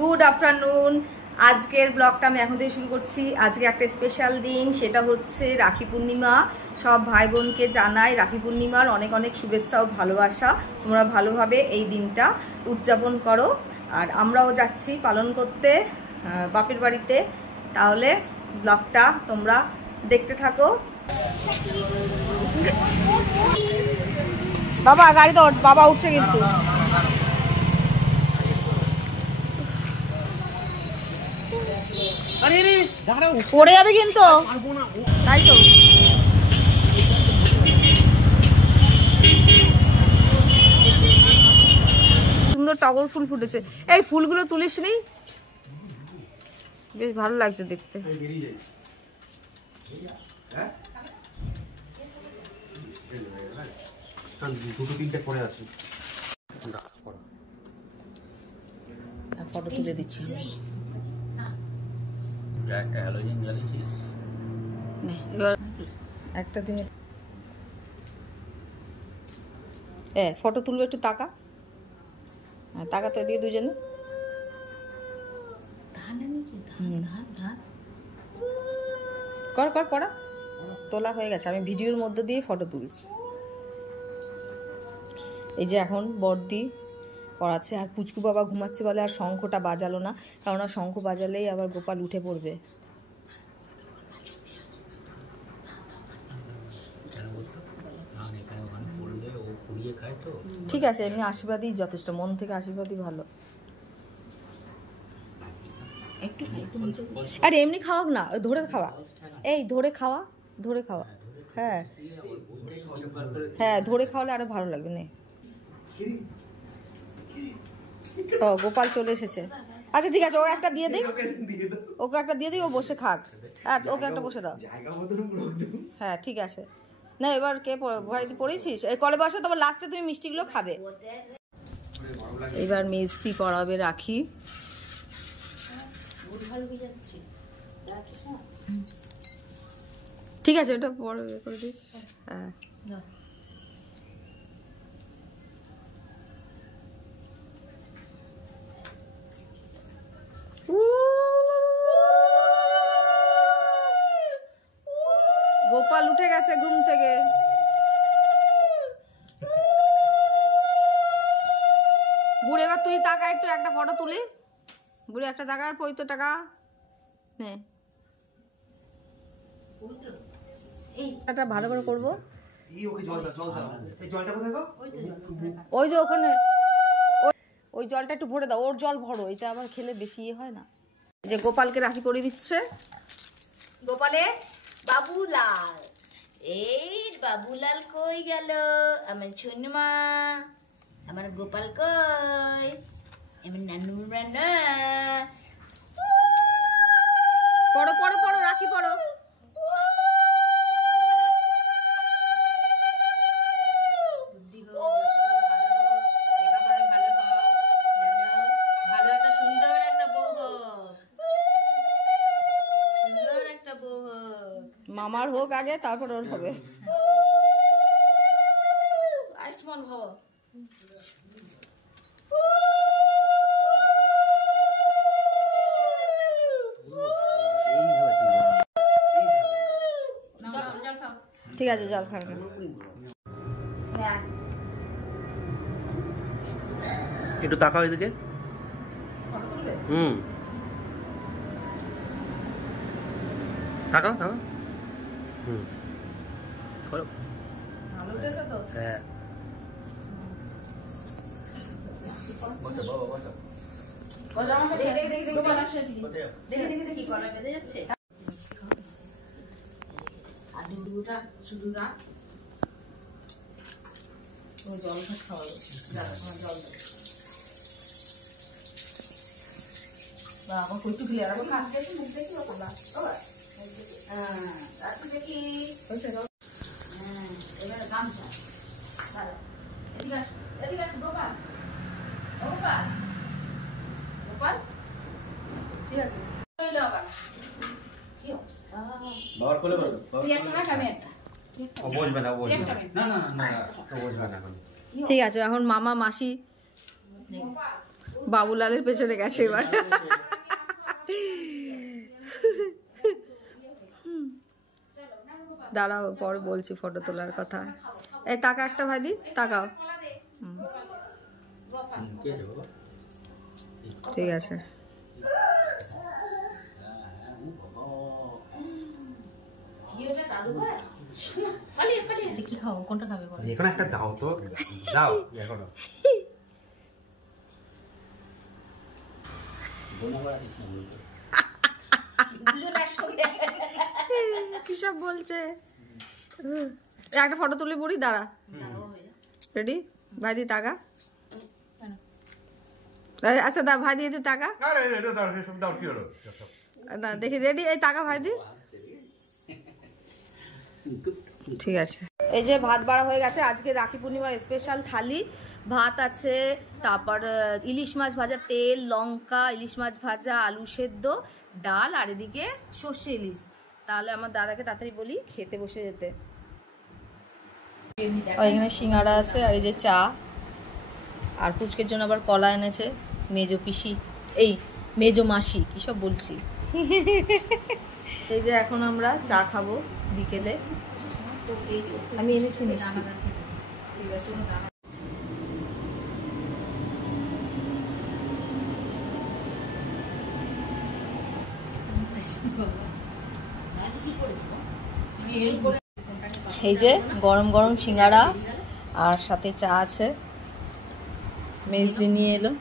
Good afternoon. আজকের ব্লগটা আমি এখন থেকে শুরু করছি। আজকে একটা স্পেশাল দিন, সেটা হচ্ছে রাখি পূর্ণিমা। সব ভাই বোনকে জানাই রাখি পূর্ণিমার অনেক অনেক শুভেচ্ছা ও ভালোবাসা। তোমরা ভালোভাবে এই দিনটা উদযাপন করো, আর আমরাও যাচ্ছি পালন করতে বাপের বাড়িতে। তাহলে ব্লগটা তোমরা দেখতে থাকো। বাবা গাড়িতে বাবা উঠছে কিন্তু। পড়ে যাবে কিন্তু, তাই তো। সুন্দর টগর ফুল ফুটেছে। এই ফুলগুলো তুলিস নি? বেশ ভালো লাগছে দেখতে। ফটো তুলে দিচ্ছি। একটা দিনে ফটো তুলবে, একটু তাকা, তাকাতে দিয়ে দুজনে। কর কর পড়া তোলা হয়ে গেছে। আমি ভিডিওর মধ্যে দিয়ে ফটো তুলছি। এই যে এখন বর্দি পড়াচ্ছে, আর পুচকু বাবা ঘুমাচ্ছে বলে আর শঙ্খটা বাজালো না, কারণ শঙ্খ বাজালেই আবার গোপাল উঠে পড়বে। ঠিক আছে, এমনি আশীর্বাদই যথেষ্ট, মন থেকে আশীর্বাদই ভালো। আর এমনি খাওয়া না, ধরে খাওয়া, এই ধরে খাওয়া, ধরে খাওয়া। হ্যাঁ হ্যাঁ, ধরে খাওয়ালে আরো ভালো লাগবে। নে, ও গোপাল চলে এসেছে। আচ্ছা ঠিক আছে, ও একটা দিয়ে দিই, ওকে একটা দিয়ে দিই, ও বসে খাক। ওকে একটা বসে দাও। হ্যাঁ ঠিক আছে। না এবার কে বাড়িতে পড়েছিস? এই কলে বসে, তোমার লাস্টে তুমি মিষ্টিগুলো খাবে। এবার মিষ্টি পড়াবে রাখি। ঠিক আছে, ওটা পরে করে দিস। হ্যাঁ গোপাল উঠে গেছে ঘুম থেকে। বুড়ি এবার তুই টাকা একটু একটা ফটো তুলি। বুড়ি একটা টাকা, 75 টাকা নে। এটা ভালো করে করবো। ওই যে ওখানে ওই জলটা একটু ভরে দাও, ওর জল ভরো, এটা আবার খেলে বেশি ইয়ে হয় না। যে গোপালকে রাখি পরিয়ে দিচ্ছে। গোপালে বাবুলাল, এই বাবুলাল কই গেল? আমার ছুনমা, আমার গোপাল কই? আমার নানু রান্না। পড়ো পড়ো পড়ো, রাখি পড়ো। মামার হোক আগে, তারপর ওর হবে। আয়ুষ্মান ভব। ঠিক আছে, জল খাবে। একটু তাকাও এদিকে। তাকাও তাকাও। ভালো উঠেছে তো? হ্যাঁ। শুধু রাখ, জল খাওয়াবে। বাবা কইটু ক্লিয়ার আবার কাজ দেখি, মুখ দেখি ও বলা বাবা। রাখি দেখি। এবার গামছা। এদিকে আসো, এদিকে আসো গোপাল। গোপাল, গোপাল ঠিক আছে। কি অবস্থা? বাবার কোলে বসো। তুই একটা রাখ, আমি একটা। বসবে না, বসবে না। না না না, বসবে না। ঠিক আছে, এখন মামা মাসি বাবুলালের পেছনে গেছে এবার। দাঁড়াও, পরে বলছি ফটো তোলার কথা। এই টাকা একটা ভাইদি, তাকাও। ঠিক আছে। কি খাবো, কোনটা খাবে? এখন একটা দাও তো, দাও এখনো। কি সব বলছে? একটা ফটো তুলে পড়ি, দাঁড়া। রেডি? ভাইদি টাকা। আচ্ছা দা ভাইদি, এতে টাকা না, দেখি। রেডি? এই টাকা ভাইদি। ঠিক আছে। এই যে ভাত বাড়া হয়ে গেছে। আজকে রাখি পূর্ণিমার স্পেশাল থালি। ভাত আছে, তারপর ইলিশ মাছ ভাজা, তেল লঙ্কা, ইলিশ মাছ ভাজা, আলু সেদ্ধ, ডাল, আর এদিকে সর্ষে ইলিশ। তাহলে আমার দাদাকে তাড়াতাড়ি বলি খেতে বসে যেতে। এখানে সিঙ্গাড়া আছে, আর এই যে চা, আর পুচকের জন্য আবার কলা এনেছে মেজো পিসি, এই মেজো মাসি, কি সব বলছি। এই যে এখন আমরা চা খাবো বিকেলে। আমি এনেছি মিষ্টি। ঠিক আছে। এই যে গরম গরম সিঙ্গাড়া আর সাথে চা আছে। মেজদি নিয়ে এলো।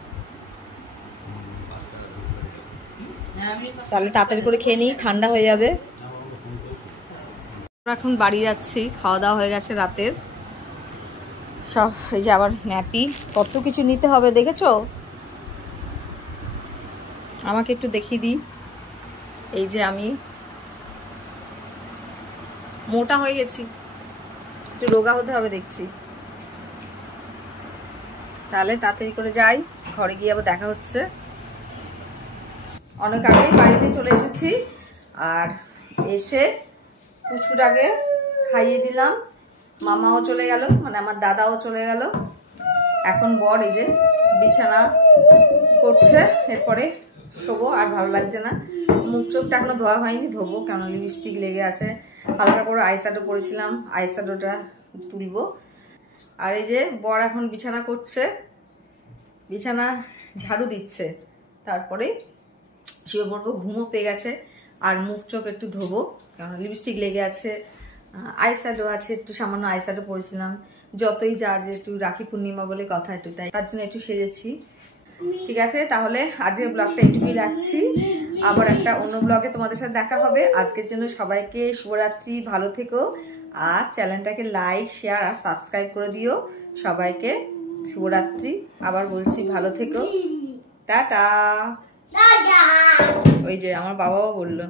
তাহলে তাড়াতাড়ি করে খেয়ে নিই, ঠান্ডা হয়ে যাবে। এখন বাড়ি যাচ্ছি, খাওয়া দাওয়া হয়ে গেছে রাতের সব। এই যে আবার ন্যাপি, কত কিছু নিতে হবে দেখেছো? আমাকে একটু দেখিয়ে দিই। এই যে আমি মোটা হয়ে গেছি, একটু রোগা হতে হবে দেখছি। তাহলে তাড়াতাড়ি করে যাই, ঘরে গিয়ে আবার দেখা হচ্ছে। অনেক আগেই বাড়িতে চলে এসেছি, আর এসে পুচকুটাকে খাইয়ে দিলাম। মামাও চলে গেল, মানে আমার দাদাও চলে গেল। এখন বর এই যে বিছানা করছে, এরপরে শোবো। আর ভালো লাগছে না, মুখ চোখটা এখনো ধোয়া হয়নি, ধোবো, কেন লিপস্টিক লেগে আছে। হালকা করে আইশ্যাডো পরেছিলাম, আইশ্যাডোটা তুলবো। আর এই যে বর এখন বিছানা করছে, বিছানা ঝাড়ু দিচ্ছে, তারপরে শুয়ে পড়বো। ঘুমও পেয়ে গেছে, আর মুখ চোখ একটু ধোবো, কারণ লিপস্টিক লেগে আছে, আইশ্যাডো আছে, একটু সামান্য আইশ্যাডো পরেছিলাম। যতই যা, যে একটু রাখি পূর্ণিমা বলে কথা, একটু তাই তার জন্য একটু সেজেছি। ঠিক আছে, তাহলে আজকের ব্লগটা এইটুকুই রাখছি। আবার একটা অন্য ব্লগে তোমাদের সাথে দেখা হবে। আজকের জন্য সবাইকে শুভরাত্রি, ভালো থেকো। আর চ্যানেলটাকে লাইক, শেয়ার আর সাবস্ক্রাইব করে দিও। সবাইকে শুভরাত্রি। আবার বলছি, ভালো থেকো, টাটা। ওই যে আমার বাবাও বললো।